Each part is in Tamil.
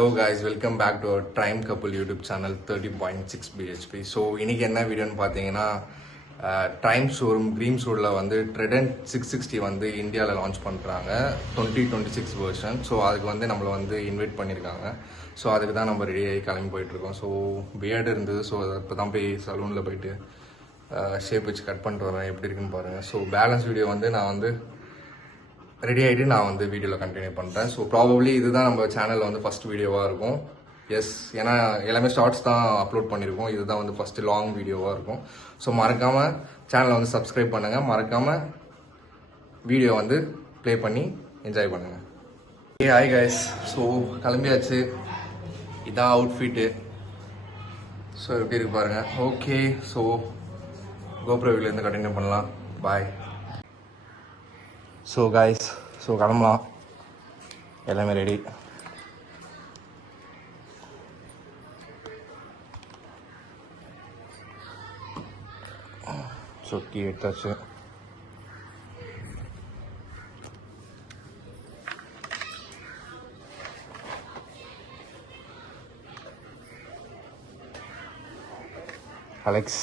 Hello guys, welcome back to our Time Couple YouTube channel 30.6 BHP. So இன்னைக்கு என்ன வீடியோன்னு பார்த்தீங்கன்னா டைம் ஷோரூம் க்ரீம்ஸ் ரோடில் வந்து ட்ரெடன்ட் 660 வந்து இந்தியாவில் லான்ச் பண்ணுறாங்க 2026 வெர்ஷன். ஸோ அதுக்கு வந்து நம்மளை வந்து இன்வைட் பண்ணியிருக்காங்க. ஸோ அதுக்கு தான் நம்ம ரெடி ஆகி கிளம்பி போயிட்டுருக்கோம். ஸோ பியர்டு இருந்தது. ஸோ இப்போ தான் போய் சலூனில் போயிட்டு ஷேப் வச்சு கட் பண்ணிட்டு வரேன். எப்படி இருக்குன்னு பாருங்கள். ஸோ பேலன்ஸ் வீடியோ வந்து நான் வந்து ரெடி ஆகிட்டு நான் வந்து வீடியோவில் கண்டினியூ பண்ணுறேன். ஸோ ப்ராபப்ளி இதுதான் நம்ம சேனலில் வந்து ஃபஸ்ட் வீடியோவாக இருக்கும். எஸ், ஏன்னா எல்லாமே ஷார்ட்ஸ் தான் அப்லோட் பண்ணியிருக்கோம். இதுதான் வந்து ஃபஸ்ட்டு லாங் வீடியோவாக இருக்கும். ஸோ மறக்காமல் சேனலை வந்து சப்ஸ்கிரைப் பண்ணுங்கள். மறக்காமல் வீடியோ வந்து ப்ளே பண்ணி என்ஜாய் பண்ணுங்கள். ஹாய் கைஸ், ஸோ கிளம்பியாச்சு. இதான் அவுட்ஃபிட்டு. ஸோ எப்படி இருக்கு பாருங்கள். ஓகே, ஸோ கோப்ரோ வீடியோலேருந்து கண்டினியூ பண்ணலாம். பாய். ஸோ காய்ஸ், ஸோ கிளம்பலாம். எல்லாமே ரெடி. ஸோ கீ எடுத்தாச்சு. அலெக்ஸ்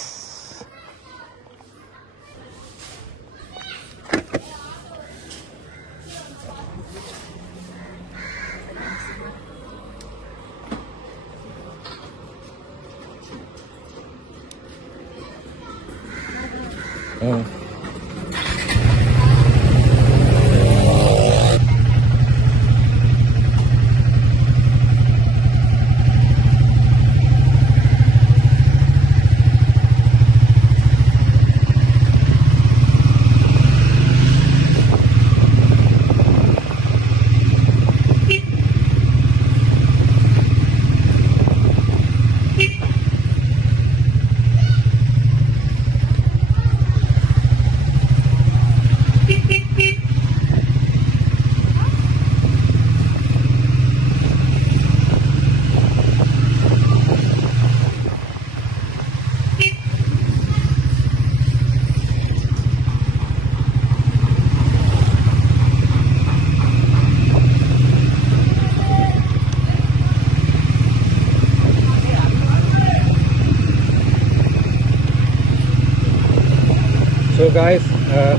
ஸோ காய்ஸ்,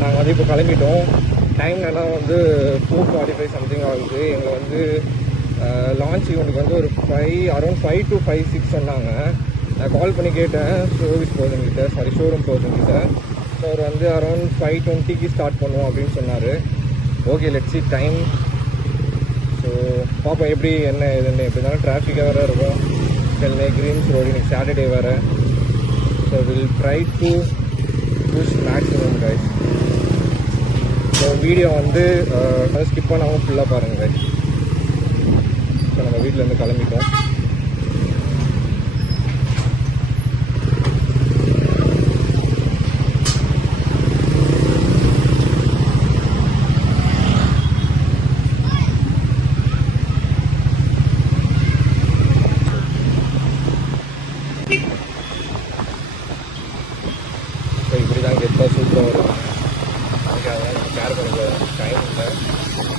நாங்கள் வந்து இப்போ கிளம்பிட்டோம். டைம் என்னன்னா வந்து 4:45 சம்திங் ஆகுது. எங்களை வந்து லான்ச் ஈவெண்ட்டுக்கு வந்து ஒரு அரௌண்ட் 5 to 5-6 சொன்னாங்க. நான் கால் பண்ணி கேட்டேன் ஷோரூம் பர்சன்கிட்ட. ஸோ அவர் வந்து அரௌண்ட் 5:20க்கு ஸ்டார்ட் பண்ணுவோம் அப்படின்னு சொன்னார். Okay, let's see time. So பார்ப்போம் எப்படி என்ன இதுன்னு. எப்படி இருந்தாலும் டிராஃபிக்காக வேறு இருக்கும். சென்னை க்ரீம்ஸ் ரோடு இன்னைக்கு சாட்டர்டே வேறு. So will try to push maximum guys. So video வந்து ஸ்கிப் பண்ணாமல் ஃபுல்லாக பாருங்கள் guys. ஸோ நம்ம வீட்டிலேருந்து கிளம்பிட்டோம். இப்படி தான் கெட்டாக சூப்பராக வரும். ஓகே, அதான் நம்ம கேர் பண்ணிக்க டைம் இல்லை.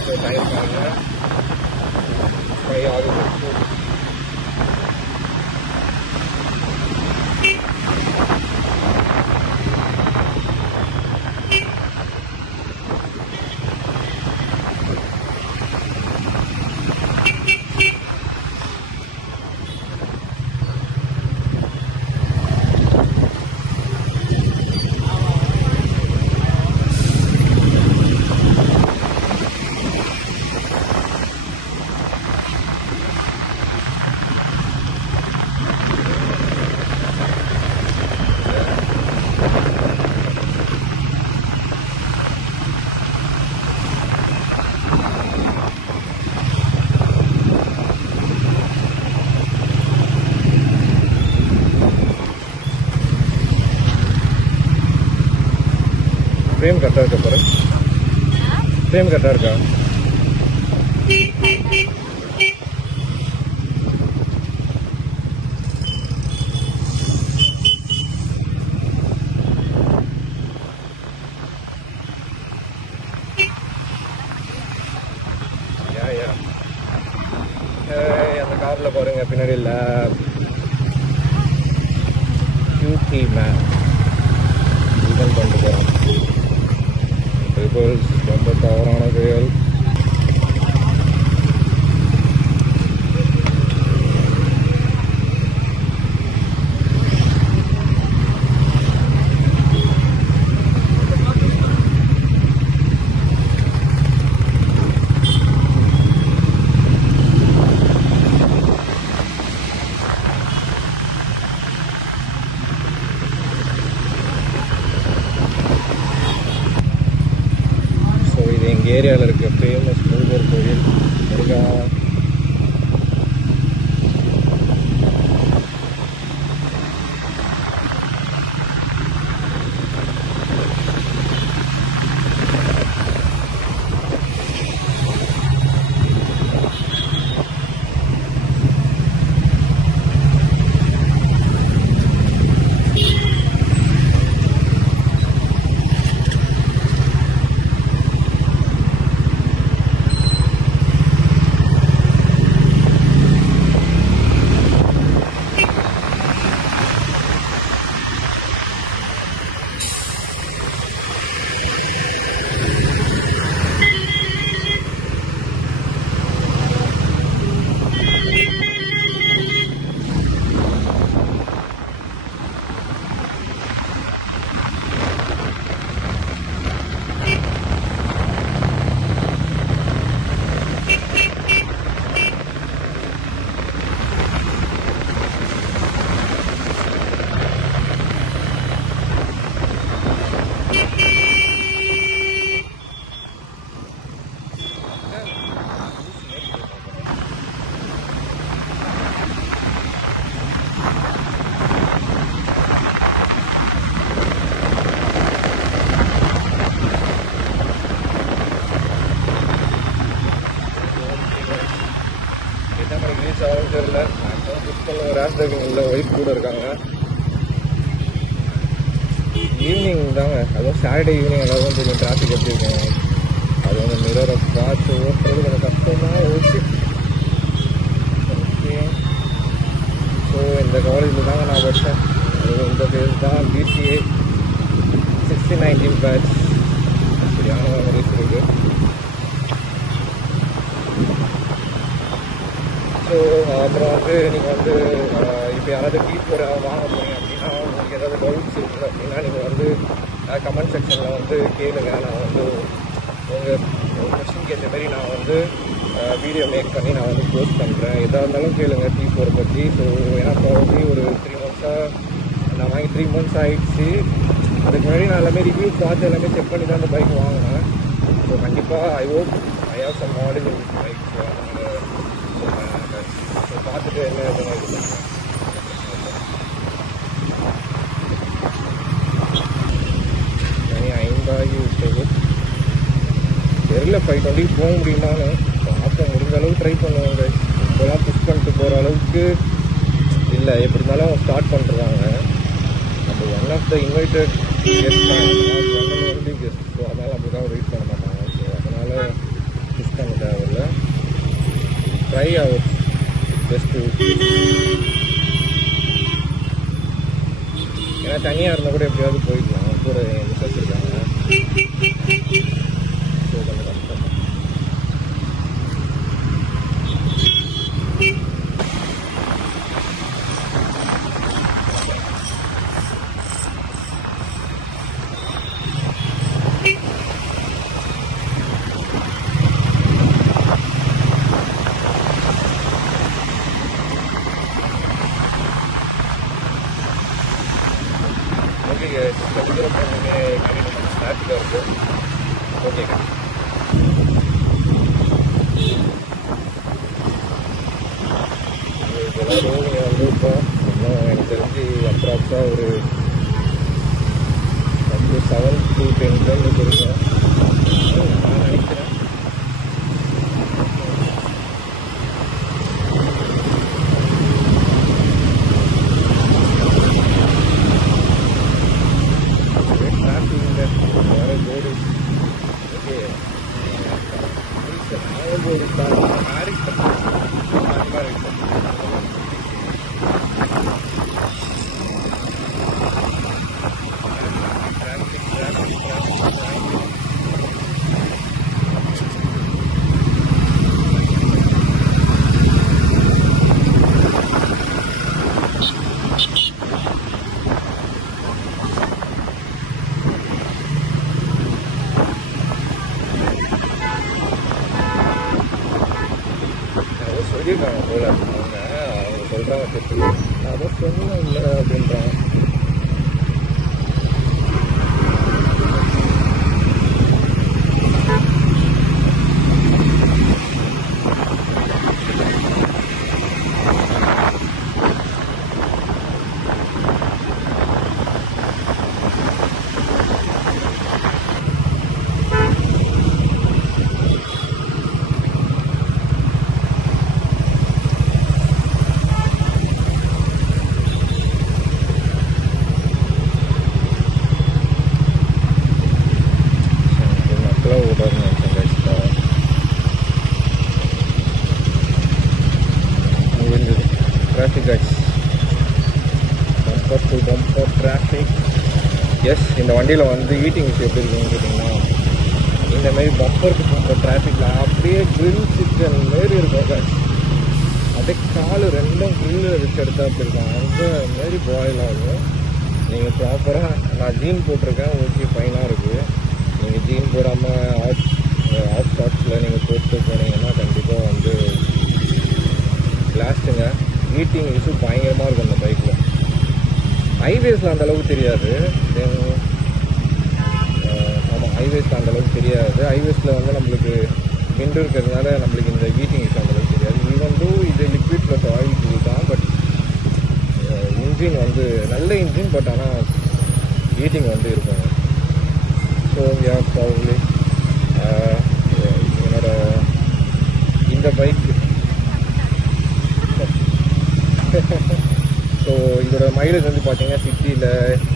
ஸோ டைம் பாருங்கள் 5 ஆகுது. फ्रेम कटा है पर फ्रेम कटा का காரில் பாருங்கள் பின்னாடி லேப் QT மேப் இதன் கொண்டு போகிறோம். ரிபல்ஸ் ரொம்ப தவறான செயல். எங்கள் ஏரியாவில் இருக்க ஃபேமஸ் முருகர் கோயில் முருகா. தெரியல. ராஸ்தாங்க ஒய்ஃப் கூட இருக்காங்க. ஈவினிங் தாங்க, அதுவும் சாட்டர்டே ஈவினிங் எல்லாரும் தெரியும் டிராஃபிக் எப்படி இருக்கும். அது வந்து மிரரை பார்த்து ஓட்டுறது கொஞ்சம் கஷ்டமாக ஓகே. ஸோ இந்த காலேஜில் தாங்க நான் படித்தேன். இந்த பேர் தான் BCA 1619 பேட்ச். சரியான மெமரிஸ் இருக்குது. ஸோ அப்புறம் வந்து நீங்கள் வந்து இப்போ யாராவது டீச்சர் வாங்க போகிறீங்க அப்படின்னா உங்களுக்கு ஏதாவது டவுட்ஸ் இருக்குது அப்படின்னா நீங்கள் வந்து கமெண்ட் செக்ஷனில் வந்து கேளுங்க. நான் வந்து உங்கள் கொஸ்டின் கேட்ட மாதிரி நான் வந்து வீடியோ மேக் பண்ணி நான் வந்து போஸ்ட் பண்ணுறேன். எதாக இருந்தாலும் கேளுங்க T4 பற்றி. ஸோ ஏன்னா ப்ராபப்ளி ஒரு 3 months நான் வாங்கி 3 months ஆகிடுச்சு. அதுக்கு முன்னாடி நான் எல்லாமே ரிவ்யூ பார்த்து எல்லாமே செக் பண்ணி தான் அந்த பைக் வாங்கினேன். ஸோ கண்டிப்பாக I hope I have some knowledge in bike. So பார்த்துட்டு என்ன இது மணி 5 ஆகி விட்டது. தெரியல 5:20 போக முடியுமான்னு பார்ப்போம். முடிஞ்ச அளவுக்கு ட்ரை பண்ணுவாங்க. இப்போலாம் புஷ் பண்ணிட்டு போகிற அளவுக்கு இல்லை. எப்படி இருந்தாலும் ஸ்டார்ட் பண்ணுறாங்க. நம்ம one of the invited guest தான். Only guest. ஸோ அதனால் அப்படி தான் வெயிட் பண்ண மாட்டாங்க. ஸோ அதனால் புஷ் பண்ண தேவையில்லை. ட்ரை ஆகும் ஜஸ்ட்டு. ஏன்னா தனியாக இருந்தால் கூட எப்படியாவது போயிடலாம். கூட மிஸ்ஸஸ் இருக்காங்க. ஸோ கொஞ்சம் கஷ்டம். ஓகே ஸ்டார்ட் இருக்குது. ஓகேங்க. இதெல்லாம் ரோகிணி வந்திருக்கோம். இன்னும் எனக்கு தெரிஞ்சு அப்ராக்ஸாக ஒரு 7 to 10 கிலோமீட்டர் இருக்கும் நான் நினைக்கிறேன். ஓகே அவங்க சொல்கிறாங்க அதை சொன்ன இல்லை அப்படின்றாங்க. Traffic guys, bumper to bumper traffic. Yes, இந்த வண்டியில் வந்து ஈட்டிங் இஷ்யூ எப்படி இருக்குன்னு கேட்டிங்கன்னா, இந்த மாதிரி பம்பருக்கு பம்பர் டிராஃபிக்கில் அப்படியே கிரில் சிக்கன் மாரி இருக்கும் guys. அப்படியே கால் ரெண்டும் கிரில் வச்சு எடுத்தா அப்படி இருக்கும், அந்த மாரி பாயில் ஆகும். நீங்கள் ப்ராப்பராக நான் ஜீன் போட்டிருக்கேன், ஓகே ஃபைனாக இருக்குது. நீங்கள் ஜீன் போடாமல் ஆஃப் ஷார்ட்ஸில் நீங்கள் போட்டு போனீங்கன்னா கண்டிப்பாக வந்து லாஸ்ட்டுங்க ஹீட்டிங் இஷ்யூ பயங்கரமாக இருக்கும் அந்த பைக்கில். ஹைவேஸில் அந்தளவுக்கு தெரியாது. ஆமாம், ஹைவேஸில் அந்தளவுக்கு தெரியாது. ஹைவேஸில் வந்து நம்மளுக்கு விண்டு இருக்கிறதுனால நம்மளுக்கு இந்த ஹீட்டிங் இஷ்யூ அந்தளவுக்கு தெரியாது. ஈவன் டூ இது லிக்விட் ப்ளஸ் ஆயில் ஃபுல் தான். பட் இன்ஜின் வந்து நல்ல இன்ஜின், பட் ஆனால் ஹீட்டிங் வந்து இருக்கும். ஸோ ப்ராபப்லி என்னோட இந்த பைக் ஸோ இதோட மைலேஜ் வந்து பார்த்தீங்கன்னா சிட்டியில்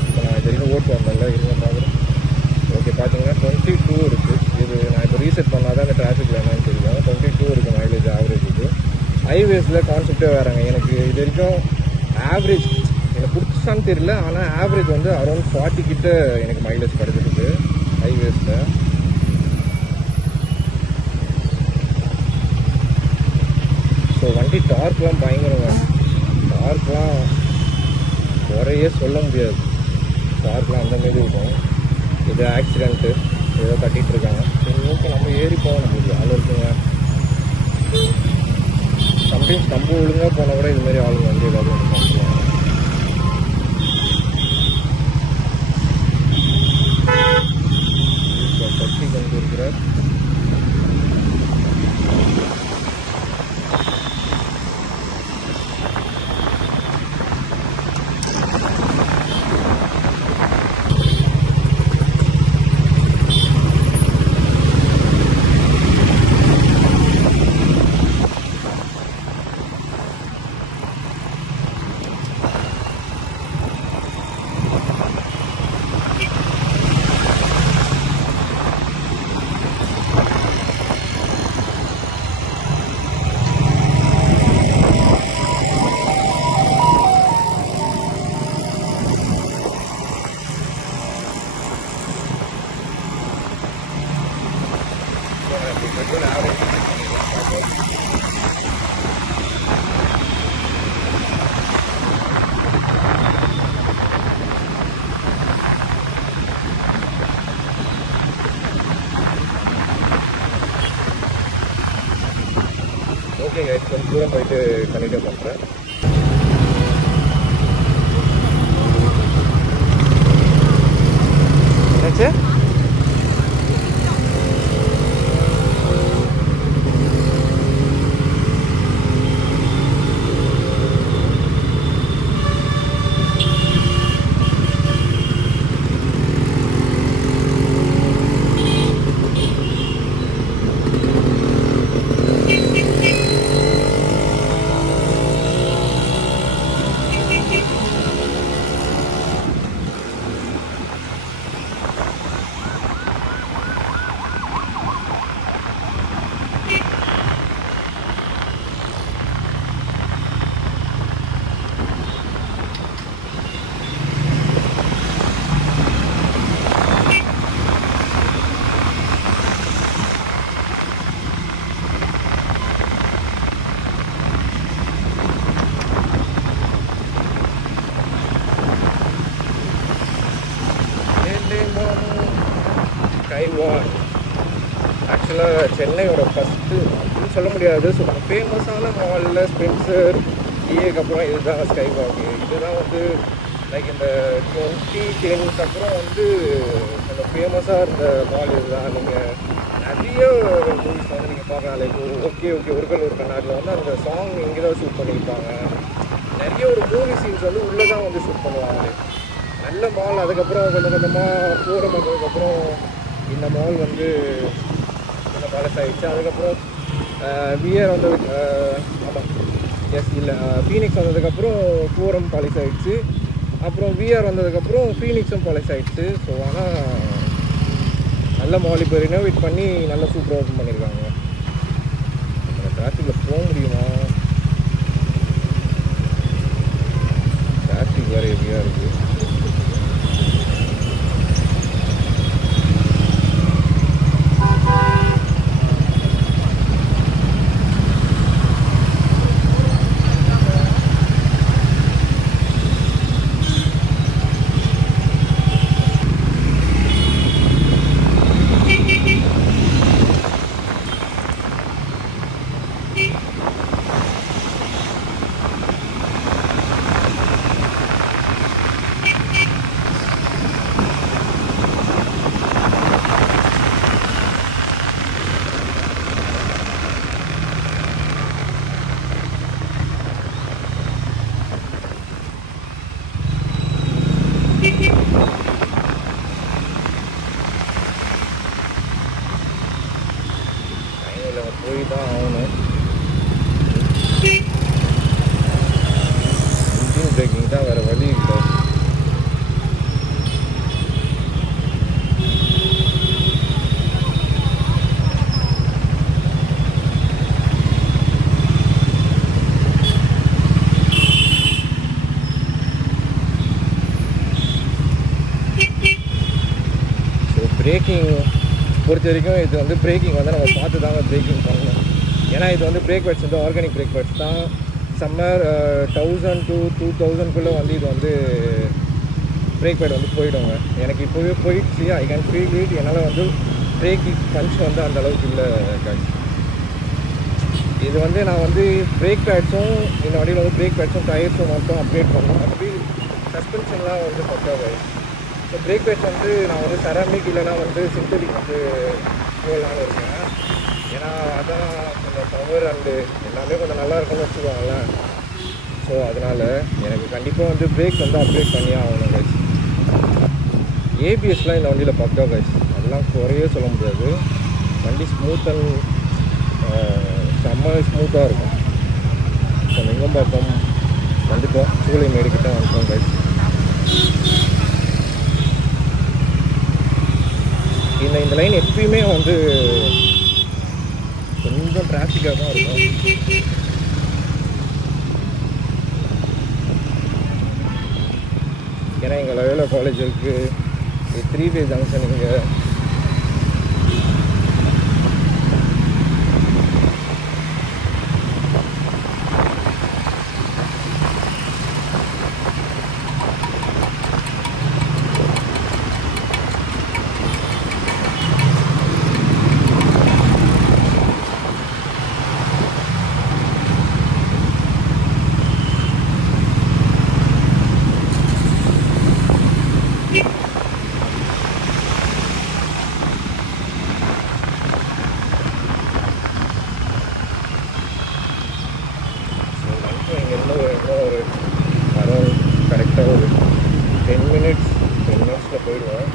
இப்போ நான் இது வரைக்கும் ஓட்டு வந்தேன்ல இருங்க பார்க்குறேன். ஓகே, பார்த்தீங்கன்னா 22 இருக்குது. இது நான் இப்போ ரீசெட் பண்ணால் தான் அந்த டிராஃபிக்கில் என்னன்னு தெரியும். 22 இருக்குது மைலேஜ் ஆவரேஜ். இது ஹைவேஸில் கான்செப்டே வேறாங்க. எனக்கு இது வரைக்கும் ஆவரேஜ் எனக்கு பிடிச்சான்னு தெரியல, ஆனால் ஆவரேஜ் வந்து அரௌண்ட் 40 கிட்ட எனக்கு மைலேஜ் கிடச்சிருக்கு ஹைவேஸில். ஸோ வண்டி டார்க்லாம் பயங்கரங்க. டார்க்லாம் குறையே சொல்ல முடியாது. டார்க்லாம் அந்தமாரி இருக்கும். இது ஆக்சிடென்ட்டு ஏதோ கட்டிகிட்டு இருக்காங்க. சரி, ஓகே, நம்ம ஏறி போக நம்மளுக்கு ஆள் இருக்குங்க. சம்டைம்ஸ் நம்ம ஒழுங்காக போனால் கூட இதுமாரி ஆளுங்க வந்து ஏதாவது ஒன்று பண்ணுவாங்க. பட்டி கொண்டு இருக்கிறார். ஓகே கைஸ், கொஞ்சம் தூரம் போயிட்டு கண்டினியூ பண்ணுறேன். என்னாச்சு? ஆக்சுவலாக சென்னையோட ஃபஸ்ட்டு சொல்ல முடியாது. ஸோ ஃபேமஸான மாலில் ஸ்பென்சர் டிஏக்கு அப்புறம் இதுதான் ஸ்கை வாக். இதுதான் வந்து லைக் இந்த 2010 அப்புறம் வந்து கொஞ்சம் ஃபேமஸாக இருந்த மால் இதுதான். நீங்கள் நிறைய மூவிஸ் வந்து நீங்கள் பார்க்கலாம். லைக் ஓகே ஒரு கண்ணாடியில் வந்து அந்த சாங் இங்கே தான் ஷூட் பண்ணியிருப்பாங்க. நிறைய ஒரு மூவி சீன்ஸ் வந்து உள்ளே தான் வந்து ஷூட் பண்ணுவாங்க. நல்ல மால். அதுக்கப்புறம் கொஞ்சம் கொஞ்சமாக தூரம் வந்ததுக்கப்புறம் இந்த மால் வந்து கொஞ்சம் பழசாயிடுச்சு. அதுக்கப்புறம் விஆர் வந்ததுக்கு ஆமாம் இல்லை ஃபீனிக்ஸ் வந்ததுக்கப்புறம் பூரம் பழசாயிடுச்சு. அப்புறம் விஆர் வந்ததுக்கப்புறம் ஃபீனிக்ஸும் பழசாயிடுச்சு. ஸோ ஆனால் நல்ல மால் இப்போ ரினோவேட் பண்ணி நல்லா சூப்பராக ஓப்பன் பண்ணியிருக்காங்க. அந்த டிராஃபிக்கில் போக முடியுமா? டிராஃபிக் வேறு ஹெவியாக இருக்குது. போய் தான் ஆகணும். இன்ஜின் பிரேக்கிங் தான், வேறு வழி இல்லை. ஸோ பிரேக்கிங் பொறுத்த வரைக்கும் இது வந்து பிரேக்கிங் வந்து நம்ம பார்த்து தாங்க பிரேக்கிங் பண்ணணும். ஏன்னா இது வந்து பிரேக் பேட்ஸ் வந்து ஆர்கானிக் பிரேக் பேட்ஸ் தான். சம்மர் 1000 to 2000 வந்து இது வந்து பிரேக் பேட் வந்து போயிடுங்க. எனக்கு இப்போவே போயிடுச்சு. I can feel it. என்னால் வந்து பிரேக் பஞ்ச் வந்து அந்த அளவுக்கு இல்லை காய்ச்சி. இது வந்து நான் வந்து பிரேக் பேட்ஸும் இந்த வண்டியில் வந்து பிரேக் பேட்ஸும் டயர்ஸும் மட்டும் அப்டேட் பண்ணோம். அப்படி சஸ்பென்ஷன்லாம் வந்து பக்காவாக. ஸோ பிரேக் பேட்ஸ் வந்து நான் வந்து செராமிக் இல்லைனா வந்து சிந்தட்டிக் வந்து போடலான்னு இருக்கேன். ஏன்னா அதான் கொஞ்சம் பவர் அண்டு எல்லாமே கொஞ்சம் நல்லா இருக்கும்னு வச்சுக்குவாங்களேன். ஸோ அதனால் எனக்கு கண்டிப்பாக வந்து பிரேக் வந்து அப்டேட் பண்ணியே ஆகணும் கைஸ். ஏபிஎஸ்லாம் இந்த வண்டியில் பக்கா கைஸ். அதெல்லாம் குறையே சொல்ல முடியாது. வண்டி ஸ்மூத் அண்ட் செம்ம ஸ்மூத்தாக இருக்கும். ஸோ நுங்கம்பாக்கம் வந்துட்டோம். சூளைமேடுக்கிட்ட வந்துட்டோம் கைஸ். இந்த லைன் எப்பயுமே வந்து கொஞ்சம் டிராஃபிக்காக தான் இருக்கும். ஏன்னா எங்கள் லயோலா காலேஜ் இருக்குது. 3 ஜங்ஷன் இங்கே. கரெக்டாக ஒரு 10 மினிட்ஸில் போயிடுவேன்.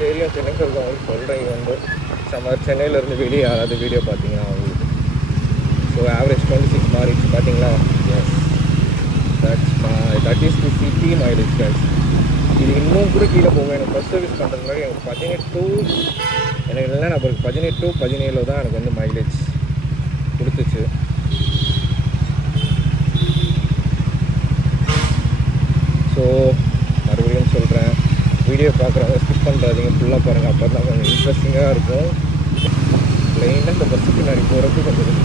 தெரியும் சென்னைக்கு இருக்கவங்களுக்கு சொல்கிறேன். இது வந்து சம்மர் சென்னையிலேருந்து வெளியே யாராவது வீடியோ பார்த்தீங்கன்னா அவங்களுக்கு. ஸோ ஆவரேஜ் 26 மாறிடுச்சு பார்த்தீங்களா? Yes, that is the city mileage guys. இது இன்னும் கூட கீழே போகும். எனக்கு ஃபஸ்ட் சர்வீஸ் பண்ணுறது முன்னாடி எனக்கு 18 எனக்கு இல்லைன்னா நான் 18-17 தான் எனக்கு வந்து மைலேஜ் கொடுத்துச்சு. ஸோ மறுபடியும் சொல்கிறேன், வீடியோ பார்க்குறவங்க ஸ்கிப் பண்ணுறாதீங்க, ஃபுல்லாக பாருங்கள். அப்போ தான் கொஞ்சம் இன்ட்ரெஸ்டிங்காக இருக்கும். லைனாக இந்த பஸ்ஸுக்கு பின்னாடி போகிறதுக்கு கொஞ்சம்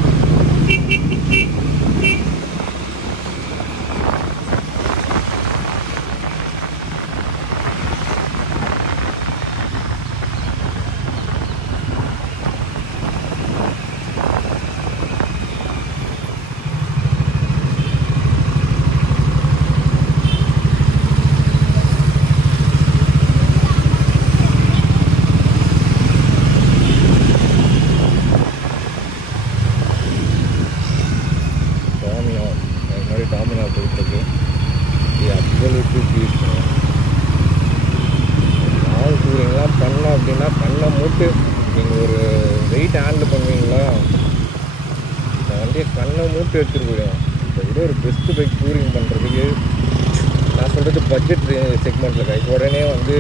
யூஸ் பண்ணுவேன். லாங் டூரிங்லாம் பண்ணோம் அப்படின்னா கண்ணை மூட்டு நீங்கள் ஒரு வெயிட் ஹேண்டில் பண்ணுவீங்களா, இந்த வண்டியை கண்ணை மூட்டு எடுத்துகிட்டு போயிடும். இதை விட ஒரு பெஸ்ட்டு பைக் டூரிங் பண்ணுறதுக்கு நான் சொல்கிறது பட்ஜெட் செக்மெண்ட்டில் கைஸ். உடனே வந்து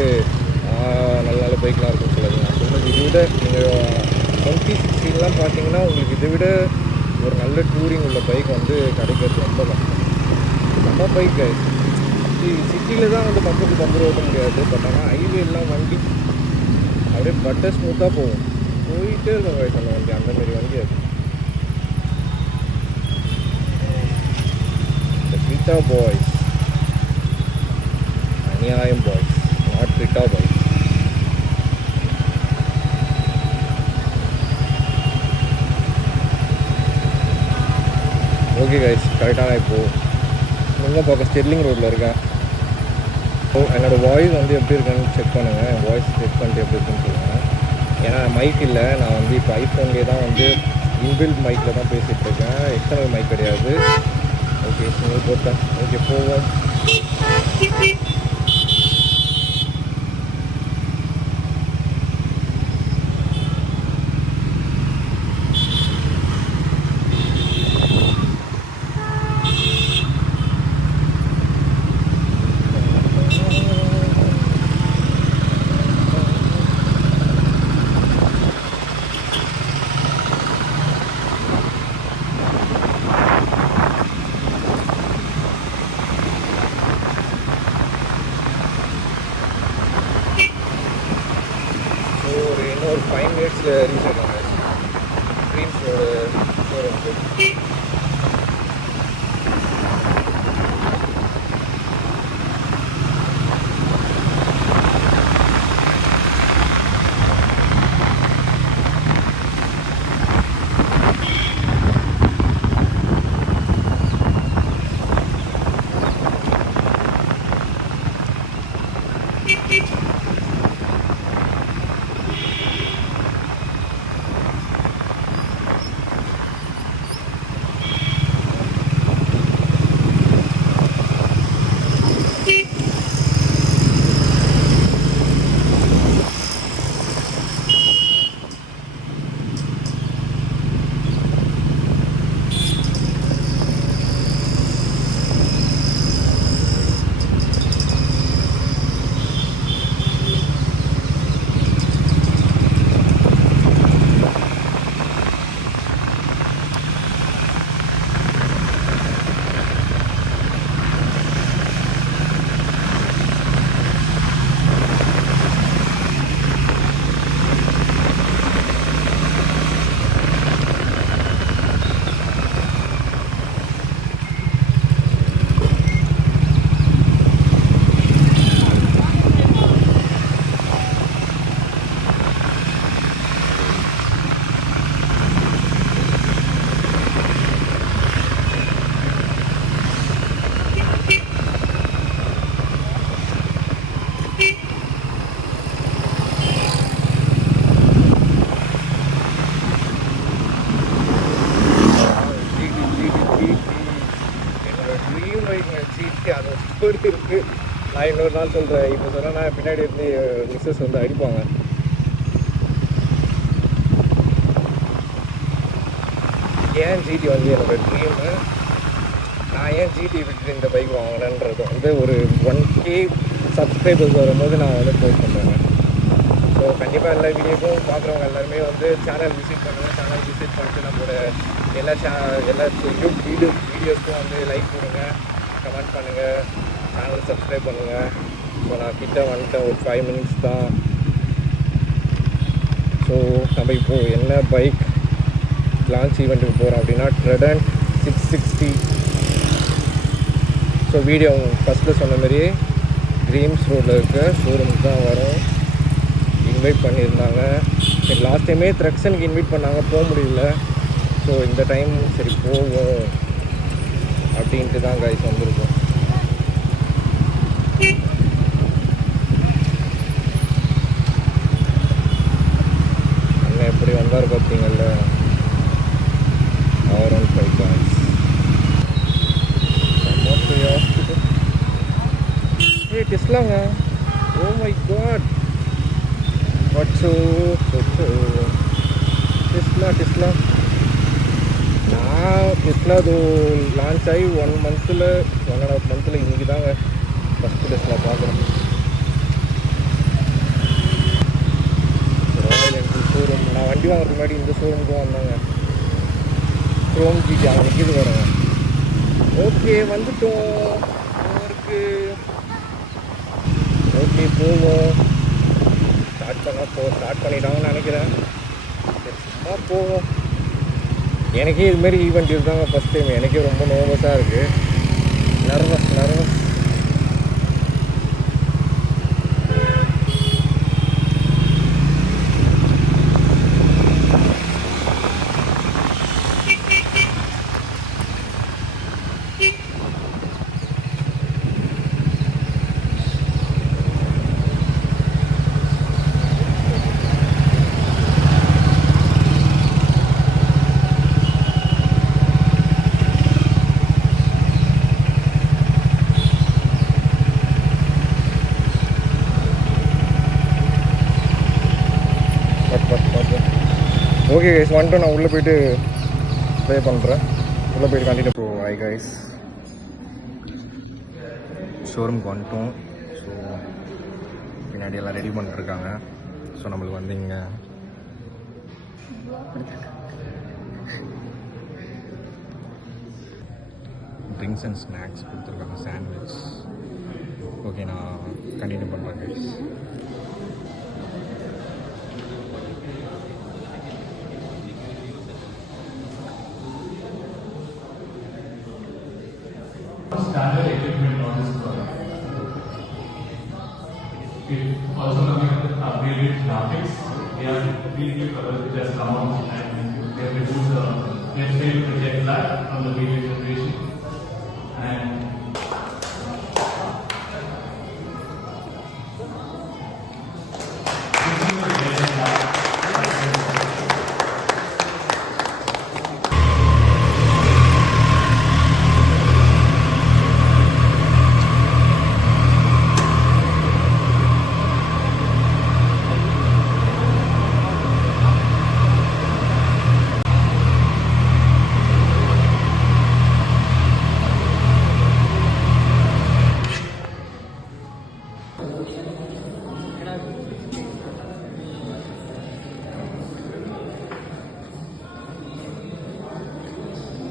நல்ல நல்ல பைக்லாம் இருக்குன்னு சொல்லாது. நான் சொல்கிறது இதை விட நீங்கள் 2016 பார்த்தீங்கன்னா உங்களுக்கு இதை விட ஒரு நல்ல டூரிங் உள்ள பைக் வந்து கிடைக்கிறது ரொம்ப கஷ்டம். நம்ம பைக் கைஸ் சிட்டியில் தான் வந்து பம்பர் ஓட்ட முடியாது. பட் ஆனால் ஹைவேலாம் வண்டி அப்படியே பட்டர் ஸ்மூத்தாக போகும், போயிட்டே இருக்கும் கைஸ் அந்த வண்டி. அந்தமாரி வண்டி அது. இந்த ரிட்டா பாய்ஸ், அநியாயம் பாய்ஸ், நாட் ரிட்டா பாய்ஸ். ஓகே கைஸ், கரெக்டாக நான் இப்போது நீங்கள் பார்க்க ஸ்டெர்லிங் ரோட்டில் இருக்கேன். ஸோ என்னோடய வாய்ஸ் வந்து எப்படி இருக்குன்னு செக் பண்ணுங்கள். வாய்ஸ் செக் பண்ணிட்டு எப்படி இருக்குன்னு சொல்லுங்கள். ஏன்னா மைக் இல்லை, நான் வந்து இப்போ ஐஃபோன்லேயே தான் வந்து இன்பில்ட் மைக்கில் தான் பேசிகிட்டு இருக்கேன், எக்ஸ்டர்னல் மைக் கிடையாது. ஓகே சிங்கிள் போட்டேன். ஓகே போவோம். ஒரு 5 minutes ரீச் ஆகிட்டாங்க ட்ரீம்ஸோட ஷோரூம்க்கு. இருக்குது. நான் இன்னொரு நாள் சொல்கிறேன். இப்போ சொன்னால் நான் பின்னாடி இருந்து மிஸ்ஸஸ் வந்து அடிப்பாங்க. ஏன் ஜிடி வந்து என்னோடய ட்ரீமு, நான் ஏன் ஜிடி விட்டுட்டு இந்த பைக் வாங்கினேன்றது வந்து ஒரு 1K சப்ஸ்கிரைபர்ஸ் வரும்போது நான் வந்து போஸ்ட் பண்ணுறேன். ஸோ கண்டிப்பாக எல்லா வீடியோக்கும் பார்க்குறவங்க எல்லாருமே வந்து சேனல் விசிட் பண்ணுங்கள். சேனல் விசிட் பண்ணிட்டு நம்மளோட எல்லா யூடியூப் வீடியோஸ்க்கும் வந்து லைக் கொடுங்க, கமெண்ட் பண்ணுங்கள், சேனல் சப்ஸ்கிரைப் பண்ணுங்கள். ஸோ நான் கிட்ட வந்துட்டேன், ஒரு 5 minutes தான். ஸோ நம்ம இப்போது என்ன பைக் லான்ச் ஈவெண்ட்டுக்கு போகிறோம் அப்படின்னா ட்ரெடன்ட் 660. ஸோ வீடியோ ஃபஸ்ட்டில் சொன்ன மாதிரியே ட்ரீம்ஸ் ரோடில் இருக்க ஷோரூமுக்கு தான் வரும். இன்வைட் பண்ணியிருந்தாங்க. சரி லாஸ்ட் டைமே த்ரெக்ஸனுக்கு இன்வைட் பண்ணாங்க, போக முடியல. ஸோ இந்த டைம் சரி போவோம் அப்படின்ட்டு தான் கைஸ் வந்திருக்கோம். அண்ணன் எப்படி வந்தார் பார்த்தீங்கல்ல, R15 guys. Hey, Teslaங்க. Oh my god. What's so Tesla. நான் டெஸ்லா அது லான்ச் ஆகி 1.5 மந்தில் இன்றைக்கி தாங்க ஃபஸ்ட்டு டெஸ்லா பார்க்குறேன். Royal Enfield showroom. நான் வண்டி வாங்குறதுக்கு முன்னாடி இந்த ஷோரூமுக்கு வந்தாங்க. க்ரோம் ஜிடி அங்கே நிற்கிது வரேங்க. ஓகே வந்துட்டோம் ஊருக்கு. ஓகே போவோம். ஸ்டார்ட் பண்ணிட்டாங்கன்னு நினைக்கிறேன். சும்மா போவோம். எனக்கே இதுமாரி ஈவெண்ட் இருந்தாங்க ஃபஸ்ட் டைம். எனக்கே ரொம்ப நர்வஸாக இருக்குது. நர்வஸ் ஓகே கைஸ் வந்துட்டு நான் உள்ளே போய்ட்டு ப்ளே பண்ணுறேன். உள்ளே போய்ட்டு கண்டினியூ ப்ரோ. ஹாய் கைஸ், ஷோரூமுக்கு வந்துட்டோம். ஸோ பின்னாடி எல்லாம் ரெடி பண்ணிட்டுருக்காங்க. ஸோ நம்மளுக்கு வந்து இங்கே ட்ரிங்க்ஸ் அண்ட் ஸ்நாக்ஸ் கொடுத்துருக்காங்க, சாண்ட்விச். ஓகே நான் கண்டினியூ பண்ணுறேன் guys. Standard equipment on this product. It also coming up with upgraded graphics. They are these new colors which has come out and they have reduced the let's say project lag from the previous generation. And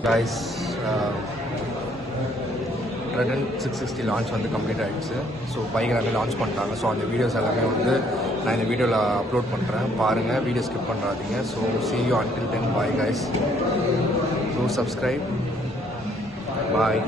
guys Trident 660 launch வந்து கம்ப்ளீட் ஆகிடுச்சு. ஸோ பைக் எல்லாமே லான்ச் பண்ணிட்டாங்க. ஸோ அந்த வீடியோஸ் எல்லாமே வந்து நான் இந்த வீடியோவில் அப்லோட் பண்ணுறேன். பாருங்கள், வீடியோ ஸ்கிப் பண்ணுறாதீங்க. So see you until then. Bye guys. Do subscribe. Bye.